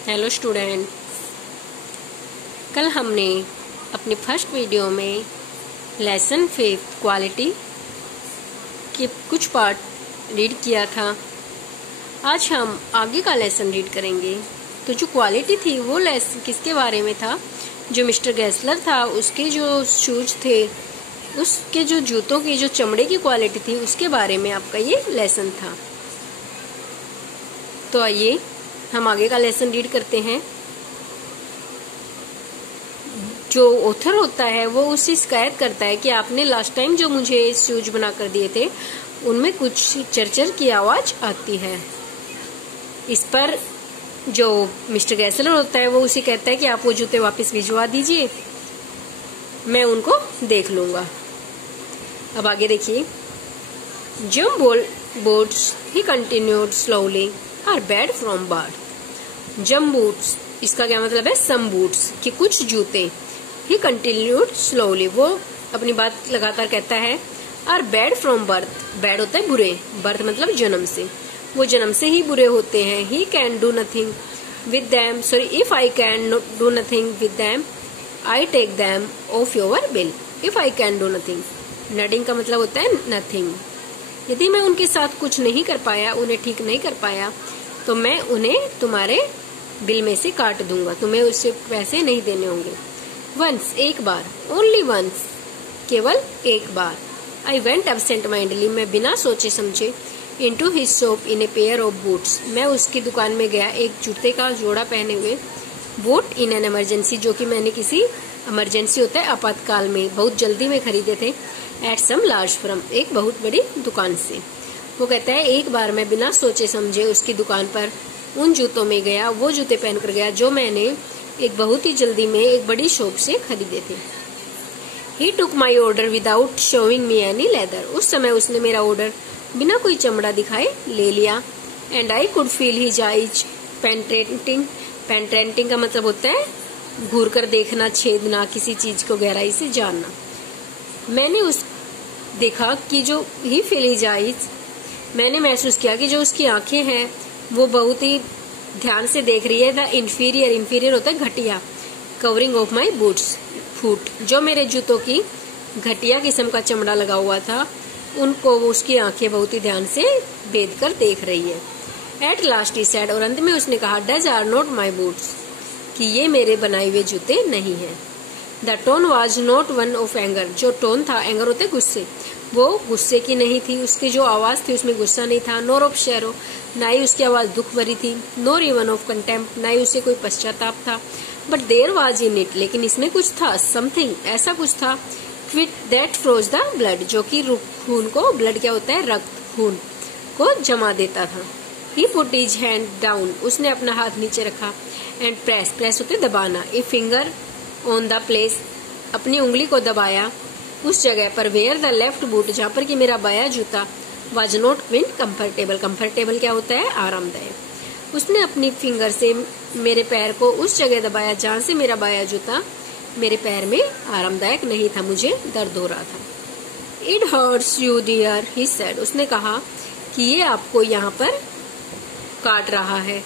Hello student, कल हमने अपनी फर्स्ट वीडियो में लेसन 5 क्वालिटी के कुछ पार्ट रीड किया था। आज हम आगे का लेसन रीड करेंगे। तो जो क्वालिटी थी वो लेसन किसके बारे में था? जो मिस्टर गैसलर था उसके जो शूज थे, उसके जो जूतों की जो चमड़े की क्वालिटी थी उसके बारे में आपका ये लेसन था। तो आइए हम आगे का लेसन रीड करते हैं। जो ऑथर होता है वो उससे शिकायत करता है कि आपने लास्ट टाइम जो मुझे शूज बना कर दिए थे उनमें कुछ चरचर की आवाज आती है। इस पर जो मिस्टर गैसलर होता है वो उसे कहता है कि आप वो जूते वापस भिजवा दीजिए, मैं उनको देख लूंगा। अब आगे देखिए। Some boots he continued slowly are bad from birth. Some boots, इसका क्या मतलब है? सम बूट्स, कि कुछ जूते। ही कंटिन्यूड स्लोली, वो अपनी बात लगातार कहता है। Are bad from birth, bad होता है बुरे, बर्थ मतलब जन्म से, वो जन्म से ही बुरे होते हैं। He can do nothing with them, sorry, if I can do nothing with them I take them off your bill. If I can do nothing, nothing का मतलब होता है नथिंग। यदि मैं उनके साथ कुछ नहीं कर पाया, उन्हें ठीक नहीं कर पाया, तो मैं उन्हें तुम्हारे बिल में से काट दूंगा, तुम्हें उससे पैसे नहीं देने होंगे। वंस, एक बार, ओनली वंस, केवल एक बार। आई वेंट एब्सेंट माइंडली, मैं बिना सोचे समझे, into his shop in a pair of boots, मैं उसकी दुकान में गया एक जूते का जोड़ा पहने हुए। बूट इन एन इमरजेंसी, जो कि मैंने किसी इमरजेंसी होता है आपातकाल में, बहुत जल्दी में खरीदे थे। एट सम लार्ज फर्म, एक बहुत बड़ी दुकान से। वो कहता है एक बार मैं बिना सोचे समझे उसकी दुकान पर उन जूतों में गया, वो जूते पहनकर गया जो मैंने एक बहुत ही जल्दी में एक बड़ी शॉप से खरीदे थे। He took my order without showing me any leather, उस समय उसने मेरा ऑर्डर बिना कोई चमड़ा दिखाए ले लिया। And I could feel his eyes penetrating, penetrating का मतलब होता है घूर कर देखना, छेदना, किसी चीज को गहराई से जानना। मैंने उस देखा कि जो ही feel his eyes, मैंने महसूस किया कि जो उसकी आंखें हैं वो बहुत ही ध्यान से देख रही है। द इंफीरियर, इंफीरियर होता है घटिया, covering of my boots foot, जो मेरे जूतों की घटिया किस्म का चमड़ा लगा हुआ था उनको उसकी आंखें बहुत ही ध्यान से बेद कर देख रही है। एट लास्ट ही सेड, और अंत में उसने कहा, these are not my boots, कि ये मेरे बनाए हुए जूते नहीं है। The tone was not one of anger, जो टोन था, एंगर होते गुस्से, वो गुस्से की नहीं थी, उसकी जो आवाज थी उसमें गुस्सा नहीं था। नोर ऑफ शेरो, ना ही उसकी आवाज दुख भरी थी। नोर इवन ऑफ कंटेम्प्ट, ना ही उसे कोई पश्चाताप था। But there was in it, लेकिन इसमें कुछ था, समथिंग, ऐसा कुछ था, quiet that froze the blood, जो कि खून को, ब्लड क्या होता है? रक्त, खून को जमा देता था। ही पुट हिज हैंड डाउन, उसने अपना हाथ नीचे रखा। एंड प्रेस, प्रेस होते दबाना। A finger on the place, अपनी उंगली को दबाया उस जगह पर। वेयर द लेफ्ट बूट, जहाँ पर कि मेरा बाया जूता, was not win comfortable, comfortable क्या होता है? आरामदायक। उसने अपनी फिंगर से मेरे पैर को उस जगह दबाया जहाँ से मेरा बाया जूता मेरे पैर में आरामदायक नहीं था, मुझे दर्द हो रहा था। It hurts you dear, he said, उसने कहा कि ये आपको यहाँ पर काट रहा है,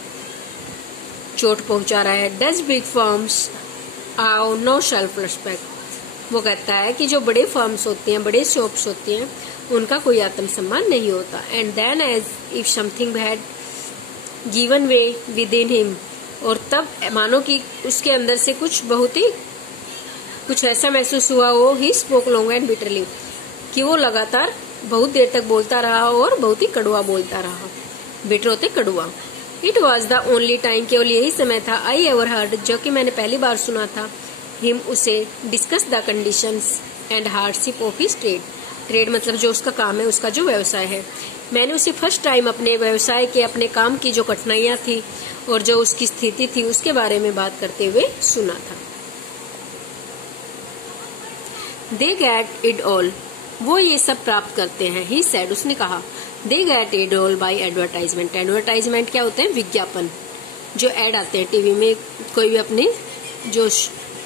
चोट पहुंचा रहा है। डज बिग फर्म्स आव नो सेल्फ रिस्पेक्ट, वो कहता है कि जो बड़े फर्म्स होते हैं, बड़े शॉप्स होती हैं, उनका कोई आत्मसम्मान नहीं होता। And then as if something had given way within him, और तब मानो कि उसके अंदर से कुछ बहुत ही कुछ ऐसा महसूस हुआ हो। He spoke long and bitterly, कि वो लगातार बहुत देर तक बोलता रहा और बहुत ही कड़वा बोलता रहा। बिटर होते कड़वा। It was the only time, केवल यही समय था, आई एवर हर्ड, जो कि मैंने पहली बार सुना था, हिम, उसे, discuss the conditions and hardship of his trade, trade मतलब जो उसका काम है, उसका जो व्यवसाय है। मैंने उसे फर्स्ट टाइम अपने व्यवसाय के, अपने काम की जो कठिनाइयां थी और जो उसकी स्थिति थी उसके बारे में बात करते हुए सुना था। दे गेट इट ऑल, वो ये सब प्राप्त करते हैं। ही सेड, उसने कहा, they get it all by advertisement. Advertisement क्या होते हैं? विज्ञापन, जो एड आते हैं टीवी में, कोई भी अपने जो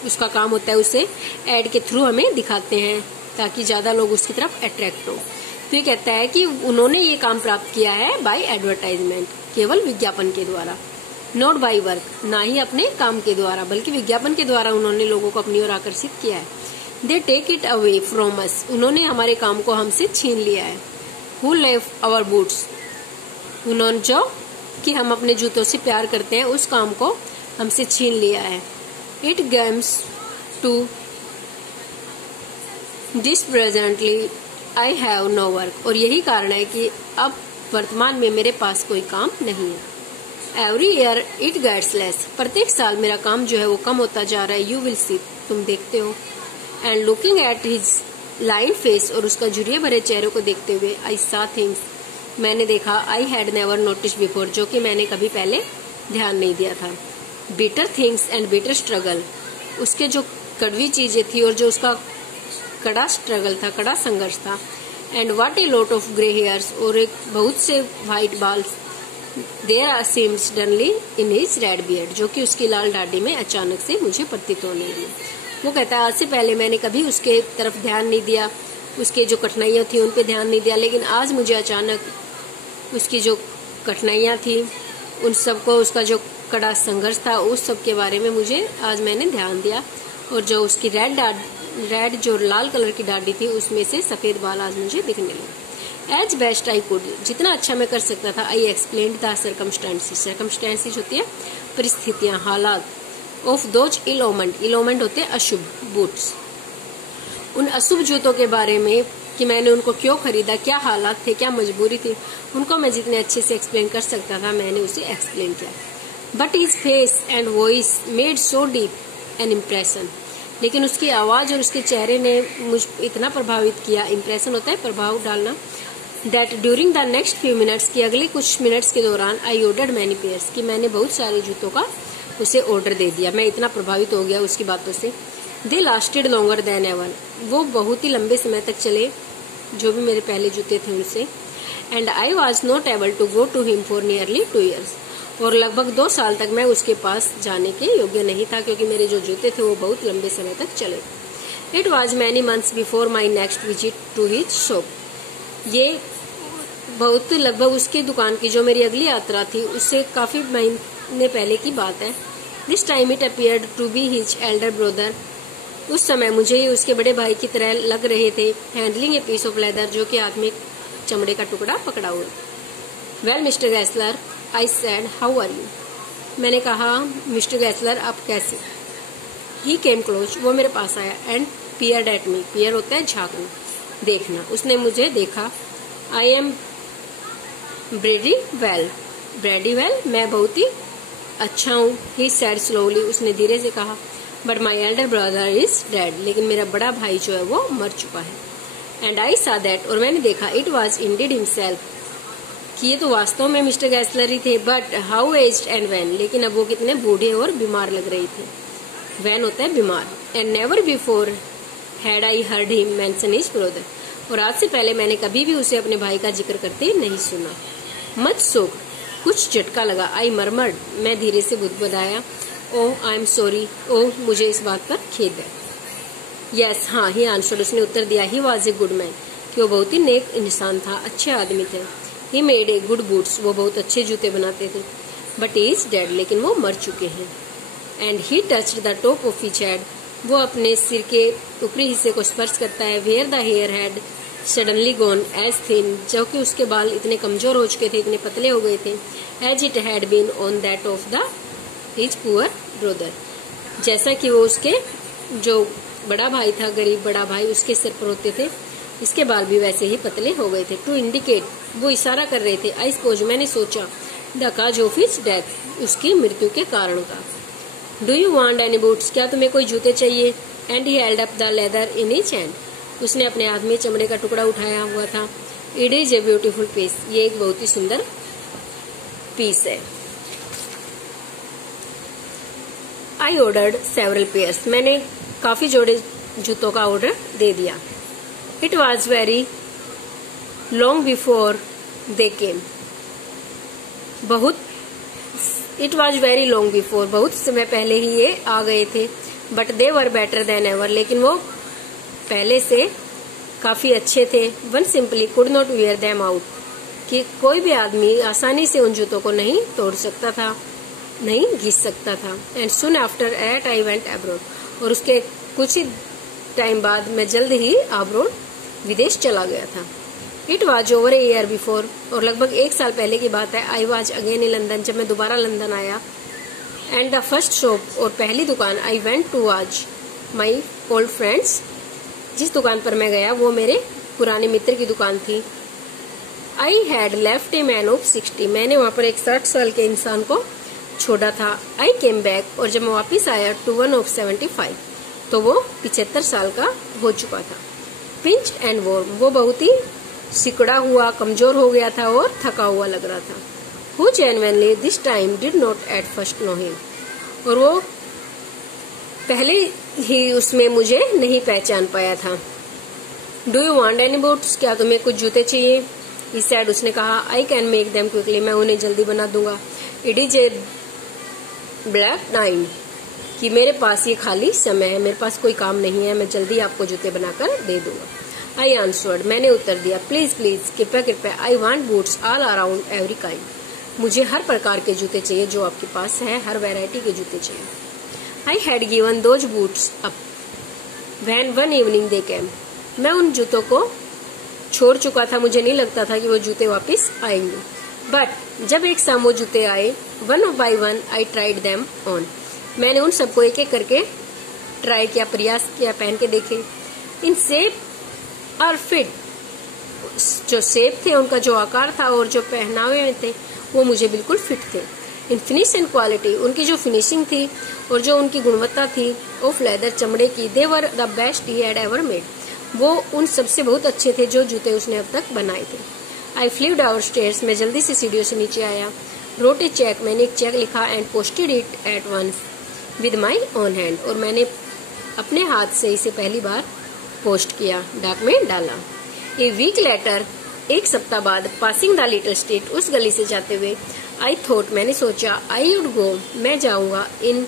उसका काम होता है उसे एड के थ्रू हमें दिखाते हैं ताकि ज्यादा लोग उसकी तरफ अट्रैक्ट हो। तो ये कहता है कि उन्होंने ये काम प्राप्त किया है बाय एडवर्टाइजमेंट, केवल विज्ञापन के द्वारा। नॉट बाई वर्क, ना ही अपने काम के द्वारा बल्कि विज्ञापन के द्वारा उन्होंने लोगों को अपनी ओर आकर्षित किया है। They take it away from us, उन्होंने हमारे काम को हमसे छीन लिया है। हु लेफ्ट आवर बूट्स, उन्होंने जो कि हम अपने जूतों से प्यार करते हैं उस काम को हमसे छीन लिया है। It comes to this presently I have no work, और यही कारण है कि अब वर्तमान में मेरे पास कोई काम नहीं है। Every year it gets less, प्रत्येक साल मेरा काम जो है वो कम होता जा रहा है। यू विल सी, तुम देखते हो। And looking at his line face, और उसका झुर्रिये भरे चेहरे को देखते हुए, आई सा थिंग्स, मैंने देखा, I had never notice before, जो कि मैंने कभी पहले ध्यान नहीं दिया था। Bitter things and bitter struggle, उसके जो कड़वी चीजें थी और जो उसका कड़ा स्ट्रगल था, कड़ा संघर्ष था। And what a lot of grey hairs, और एक बहुत से व्हाइट बाल। There are seem suddenly in his red beard, जो कि उसकी लाल दाढ़ी में अचानक से मुझे प्रतीत होने लगी। वो कहता है आज से पहले मैंने कभी उसके तरफ ध्यान नहीं दिया, उसके जो कठिनाइयां थी उन पे ध्यान नहीं दिया, लेकिन आज मुझे अचानक उसकी जो कठिनाइयां थी उन सबको, उसका जो कड़ा संघर्ष था उस सब के बारे में मुझे आज मैंने ध्यान दिया। और जो उसकी रेड जो लाल कलर की दाढ़ी थी उसमें से सफेद बाल आज मुझे दिखने लगे। एज बेस्ट आई कुड, जितना अच्छा मैं कर सकता था। आई एक्सप्लेन्ड द सर्कमस्टेंसेस, सर्कमस्टेंसेस होती है परिस्थितियां, हालात। ऑफ दोज इल ओमेंट, इल ओमेंट होते हैं अशुभ बूट्स, उन अशुभ जूतों के बारे में कि मैंने उनको क्यों खरीदा, क्या हालात थे, क्या मजबूरी थी, उनको मैं जितने अच्छे से एक्सप्लेन कर सकता था मैंने उसे एक्सप्लेन किया। But his face and voice made so deep an impression, लेकिन उसकी आवाज और उसके चेहरे ने मुझ इतना प्रभावित किया, इम्प्रेशन होता है प्रभाव डालना, that during the next few minutes, की अगले कुछ मिनट्स के दौरान, आई ऑर्डर्ड मैनी पेयर्स, कि मैंने बहुत सारे जूतों का उसे ऑर्डर दे दिया। मैं इतना प्रभावित हो गया उसकी बातों से। दे लास्टेड लॉन्गर देन एवर, वो बहुत ही लंबे समय तक चले जो भी मेरे पहले जूते थे उनसे। And I was not able to go to him for nearly 2 years, और लगभग 2 साल तक मैं उसके पास जाने के योग्य नहीं था क्योंकि मेरे जो जूते थे वो बहुत लंबे समय तक चले। It was many months before my next visit to his shop, ये बहुत लगभग उसकी दुकान की जो मेरी अगली यात्रा थी उससे काफी महीने पहले की बात है। This time it appeared to be his elder brother, उस समय मुझे ये उसके बड़े भाई की तरह लग रहे थे। Handling a piece of leather, जो कि हाथ में चमड़े का टुकड़ा पकड़ा हुआ। Well mister Gessler, I said, how are you, मैंने कहा मिस्टर गैसलर आप कैसे। ही केम क्लोज, वो मेरे पास आया। एंड पियर्ड एट मी, पियर होता है झांकना, देखना, उसने मुझे देखा। आई एम ब्रेडी वेल, ब्रेडी वेल, मैं बहुत ही अच्छा हूँ। ही सेड स्लोली, उसने धीरे से कहा। But my elder brother is dead, लेकिन मेरा बड़ा भाई जो है वो मर चुका है। एंड आई सा दैट, और मैंने देखा, इट वॉज इंडीड हिमसेल्फ, कि ये तो वास्तव में मिस्टर गैसलर ही थे। But how aged and wan, लेकिन अब वो कितने बूढ़े और बीमार लग रहे थे। वैन होता है बीमार। And never before had I heard him mention his brother, और आज से पहले मैंने कभी भी उसे अपने भाई का जिक्र करते नहीं सुना। मच शोक, कुछ झटका लगा। आई मरमर्ड, मैं धीरे से बुदबुदाया। ओह आई एम सॉरी, ओह मुझे इस बात पर खेद है। यस, हाँ, ही आंसर्ड, उसने उत्तर दिया। He was a good man, कि वो बहुत ही नेक इंसान था, अच्छे आदमी थे। He made a good boots, वो बहुत अच्छे जूते बनाते थे। बट ही इज डेड, लेकिन वो मर चुके हैं। And he touched the top of his head, वो अपने सिर के ऊपरी हिस्से को स्पर्श करता है। Where the hair had suddenly gone as thin, जो कि उसके बाल इतने कमजोर हो चुके थे, इतने पतले हो गए थे। As it had been on that of the his poor brother, जैसा कि वो उसके जो बड़ा भाई था, गरीब बड़ा भाई, उसके सिर पर होते थे, इसके बाल भी वैसे ही पतले हो गए थे। टू इंडिकेट, वो इशारा कर रहे थे। आई सपोज, मैंने सोचा, the cause of his death, उसकी मृत्यु के कारण का। Do you want any boots, क्या तुम्हें कोई जूते चाहिए। And he held up the leather in his hand, उसने अपने हाथ में चमड़े का टुकड़ा उठाया हुआ था। It is a beautiful piece, ये एक बहुत ही सुंदर पीस है। आई ऑर्डर्ड सेवरल पेयर्स, मैंने काफी जोड़े जूतों का ऑर्डर दे दिया। It was very long before they came, it was very long before, बहुत समय पहले ही ये आ गए थे। But they were better than ever, लेकिन वो पहले से काफी अच्छे थे। One simply could not wear them out, कि कोई भी आदमी आसानी से उन जूतों को नहीं तोड़ सकता था। नहीं घिस सकता था। And soon after at I went abroad, और उसके कुछ ही टाइम बाद मैं जल्द ही अब्रॉड विदेश चला गया था। It was over a year before, और लगभग 1 साल पहले की बात है। I was again in London, जब मैं दोबारा लंदन आया। एंड द फर्स्ट शॉप, और पहली दुकान I went to was my old friends, जिस दुकान पर मैं गया वो मेरे पुराने मित्र की दुकान थी। I had left a man of 60, मैंने वहां पर एक 60 साल के इंसान को छोड़ा था। आई केम बैक, और जब मैं वापिस आया टू वन ऑफ 75, तो वो 75 साल का हो चुका था। पिंच एंड वॉर्म, वो बहुत ही सिकुड़ा हुआ, कमजोर हो गया था और थका हुआ लग रहा था। Who genuinely this time did not at first know him, और वो पहले ही उसमें मुझे नहीं पहचान पाया था। Do you want any boots, क्या तुम्हें कुछ जूते चाहिए? ही सैड, उसने कहा। I can make them quickly, मैं उन्हें जल्दी बना दूंगा। It is A black time, कि मेरे पास ये खाली समय है, मेरे पास कोई काम नहीं है, मैं जल्दी आपको जूते बनाकर दे दूंगा। आई आंसर्ड, मैंने उत्तर दिया। प्लीज प्लीज, कृपया कृपया। I want boots all around every kind, मुझे हर प्रकार के जूते चाहिए जो आपके पास है, हर वैरायटी के जूते चाहिए। I had given those boots up when one evening they came, मैं उन जूतों को छोड़ चुका था, मुझे नहीं लगता था कि वो जूते वापस आएंगे। बट जब एक शाम वो जूते आए, one by one I tried them on, मैंने उन सबको एक एक करके ट्राई किया, प्रयास किया, पहन के देखे। इन शेप और फिट, जो शेप थे, उनका जो आकार था और जो पहनावे में थे, वो मुझे बिल्कुल फिट थे। इन फिनिश एंड क्वालिटी, उनकी जो फिनिशिंग थी और जो उनकी गुणवत्ता थी ऑफ लेदर, चमड़े की, they were the best he had ever made, वो उन सबसे बहुत अच्छे थे जो जूते उसने अब तक बनाए थे। आई फ्लीव डाउन स्टेयर्स, मैं जल्दी से सीढ़ियों से नीचे आया। रोट ए चेक, मैंने एक चेक लिखा। And posted it at once with my own hand, और मैंने अपने हाथ से इसे पहली बार पोस्ट किया, डाक में डाला। ए वीक लेटर, एक सप्ताह बाद, पासिंग द लिटिल स्ट्रीट, उस गली से जाते हुए, आई थॉट, मैंने सोचा, आई वुड गो, मैं जाऊंगा इन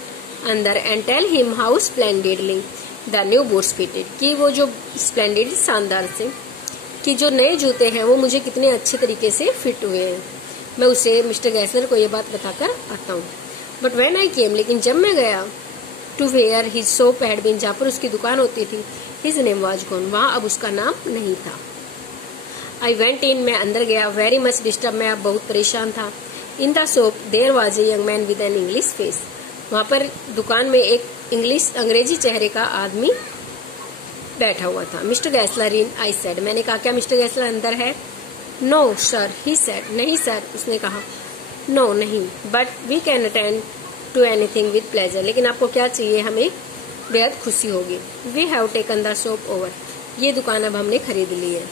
अंदर, and tell him how splendidly the new boots fitted, कि वो जो स्प्लेंडिड, शानदार से, कि जो नए जूते हैं वो मुझे कितने अच्छे तरीके से फिट हुए हैं। मैं उसे मिस्टर गैसलर को ये बात बताकर आता हूँ। बट व्हेन आई केम, लेकिन जब मैं गया to where his shop had been, जहाँ पर उसकी दुकान होती थी, हिज नेम वाज गॉन, वहाँ अब उसका नाम नहीं था। आई वेंट इन, मैं अंदर गया। वेरी मच डिस्टर्ब, मैं अब बहुत परेशान था। In the shop there was a young man with an English face, वहाँ पर दुकान में एक अंग्रेजी चेहरे का आदमी बैठा हुआ था। मिस्टर गैसलर इन, आई सेड, मैंने कहा, क्या मिस्टर गैसलर अंदर है? नो सर, ही सेड, नहीं सर, उसने कहा। नो नहीं, but we can attend to anything with pleasure, लेकिन आपको क्या चाहिए, हमें बेहद खुशी होगी। We have taken the shop over, ये दुकान अब हमने खरीद ली है।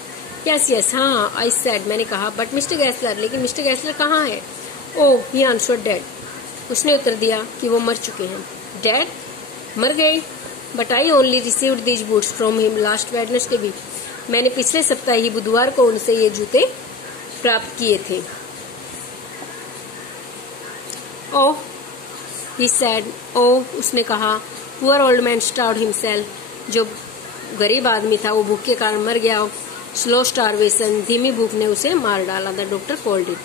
यस यस, हाँ, आई सेड, मैंने कहा। बट मिस्टर गैसलर, लेकिन मिस्टर गैसलर कहाँ है? ओह, ही आंसर्ड डेड, उसने उत्तर दिया कि वो मर चुके हैं। डेड, मर गए? But I only received these boots from him last Wednesday week, मैंने पिछले सप्ताह ही बुधवार को उनसे ये जूते प्राप्त किए थे। ओह, ही सेड, ओह, उसने कहा। Poor old man starved himself, जो गरीब आदमी था वो भूख के कारण मर गया। स्लो स्टारवेशन, धीमी भूख ने उसे मार डाला। द डॉक्टर कॉल्ड इट,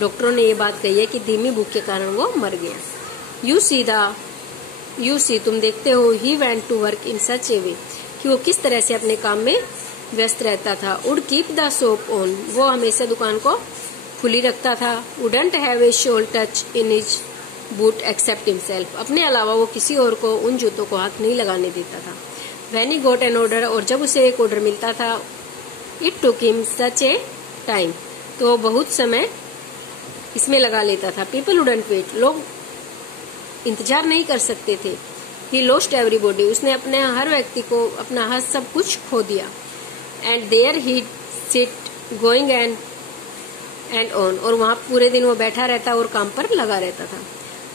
डॉक्टरों ने ये बात कही है कि धीमी भूख के कारण वो मर गया। यू सी, तुम देखते हो, he went to work in such a way, कि वो किस तरह से अपने काम में व्यस्त रहता था। Would keep the shop on, वो हमेशा दुकान को खुली रखता था। Wouldn't have a soul touch in his boot except himself, अपने अलावा वो किसी और को उन जूतों को हाथ नहीं लगाने देता था। When he got an order, और जब उसे एक ऑर्डर मिलता था, it took him such A time, तो बहुत समय इसमें लगा लेता था। पीपल वुडंट वेट, लोग इंतजार नहीं कर सकते थे। ही लॉस्ट एवरीबॉडी, उसने अपने हर व्यक्ति को, अपना हर सब कुछ खो दिया। And there he sit going and on, और वहां पूरे दिन वो बैठा रहता और काम पर लगा रहता था।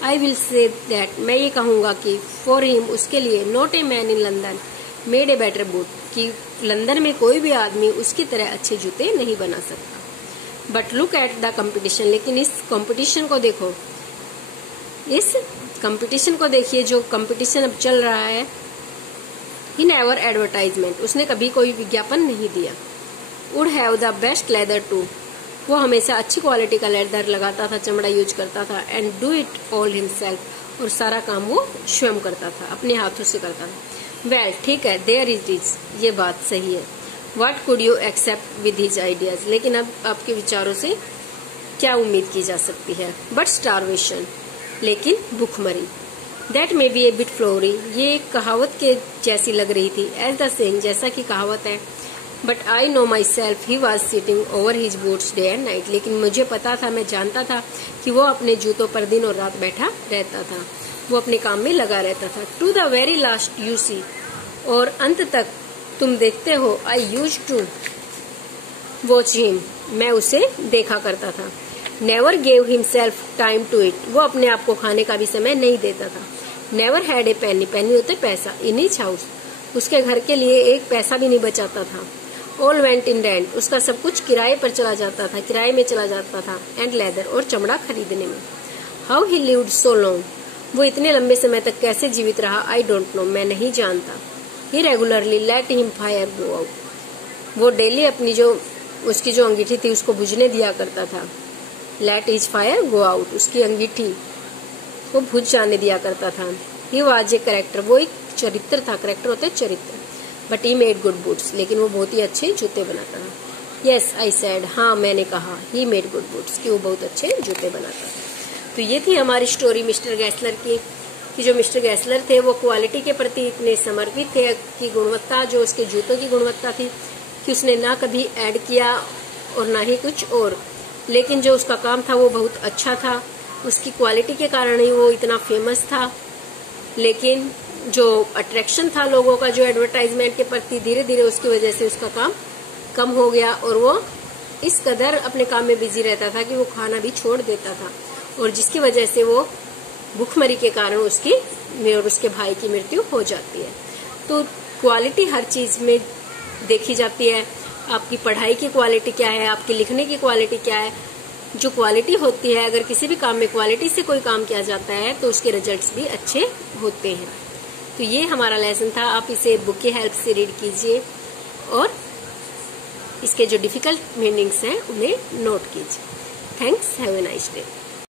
आई विल से दैट, मैं ये कहूंगा कि फॉर हिम, उसके लिए, not a man in London made a better boot, कि लंदन में कोई भी आदमी उसकी तरह अच्छे जूते नहीं बना सकता। But look at the competition, लेकिन इस कंपटीशन को देखो, इस कंपटीशन को देखिए, जो कंपटीशन अब चल रहा है। इन एवर एडवर्टाइजमेंट, उसने कभी कोई विज्ञापन नहीं दिया। Would have the best leather too, वो हमेशा अच्छी क्वालिटी का लेदर लगाता था, चमड़ा यूज करता था। And do it all himself, और सारा काम वो स्वयं करता था, अपने हाथों से करता था। वेल, ठीक है, देयर इट इज, ये बात सही है। What could you expect with his ideas, लेकिन अब आपके विचारों से क्या उम्मीद की जा सकती है? बट स्टारवेशन, लेकिन भूखमरी। That may be a bit flowery, ये एक कहावत के जैसी लग रही थी। एज द सेइंग, जैसा कि कहावत है। But I know my self he was sitting over his boots day and night, लेकिन मुझे पता था, मैं जानता था कि वो अपने जूतों पर दिन और रात बैठा रहता था, वो अपने काम में लगा रहता था। To the very last you see, और अंत तक तुम देखते हो। I used to watch him, मैं उसे देखा करता था। Never gave himself time to it, वो अपने आप को खाने का भी समय नहीं देता था। नेवर हैड ए पेनी, पेनी होते पैसा, इन हिज हाउस, उसके घर के लिए एक पैसा भी नहीं बचाता था। ऑल वेंट इन रेंट, उसका सब कुछ किराए पर चला जाता था, किराए में चला जाता था। एंड लेदर, और चमड़ा खरीदने में। How he lived so long, वो इतने लंबे समय तक कैसे जीवित रहा? आई डोंट नो, मैं नहीं जानता। He regularly let him fire go out, वो डेली अपनी जो उसकी जो अंगीठी थी उसको बुझने दिया करता था। Late his fire go out, उसकी अंगीठी वो बुझ जाने दिया करता था। ही वाज ए कैरेक्टर, वो एक चरित्र था, कैरेक्टर होते चरित्र। But he made good boots, लेकिन वो बहुत ही अच्छे जूते बनाता था। यस आई सेड, हाँ मैंने कहा, ही मेड गुड बूट्स, कि वो बहुत अच्छे जूते बनाता था। तो ये थी हमारी स्टोरी मिस्टर गैसलर की, कि जो मिस्टर गैसलर थे वो क्वालिटी के प्रति इतने समर्पित थे कि गुणवत्ता, जो उसके जूतों की गुणवत्ता थी, कि उसने ना कभी ऐड किया और ना ही कुछ और, लेकिन जो उसका काम था वो बहुत अच्छा था। उसकी क्वालिटी के कारण ही वो इतना फेमस था। लेकिन जो अट्रैक्शन था लोगों का, जो एडवर्टाइजमेंट के प्रति, धीरे धीरे उसकी वजह से उसका काम कम हो गया, और वो इस कदर अपने काम में बिजी रहता था कि वो खाना भी छोड़ देता था, और जिसकी वजह से वो भूखमरी के कारण उसकी और उसके भाई की मृत्यु हो जाती है। तो क्वालिटी हर चीज में देखी जाती है। आपकी पढ़ाई की क्वालिटी क्या है, आपकी लिखने की क्वालिटी क्या है। जो क्वालिटी होती है, अगर किसी भी काम में क्वालिटी से कोई काम किया जाता है तो उसके रिजल्ट्स भी अच्छे होते हैं। तो ये हमारा लेसन था, आप इसे बुक की हेल्प से रीड कीजिए और इसके जो डिफिकल्ट मीनिंग्स हैं उन्हें नोट कीजिए। Thanks, have a nice day.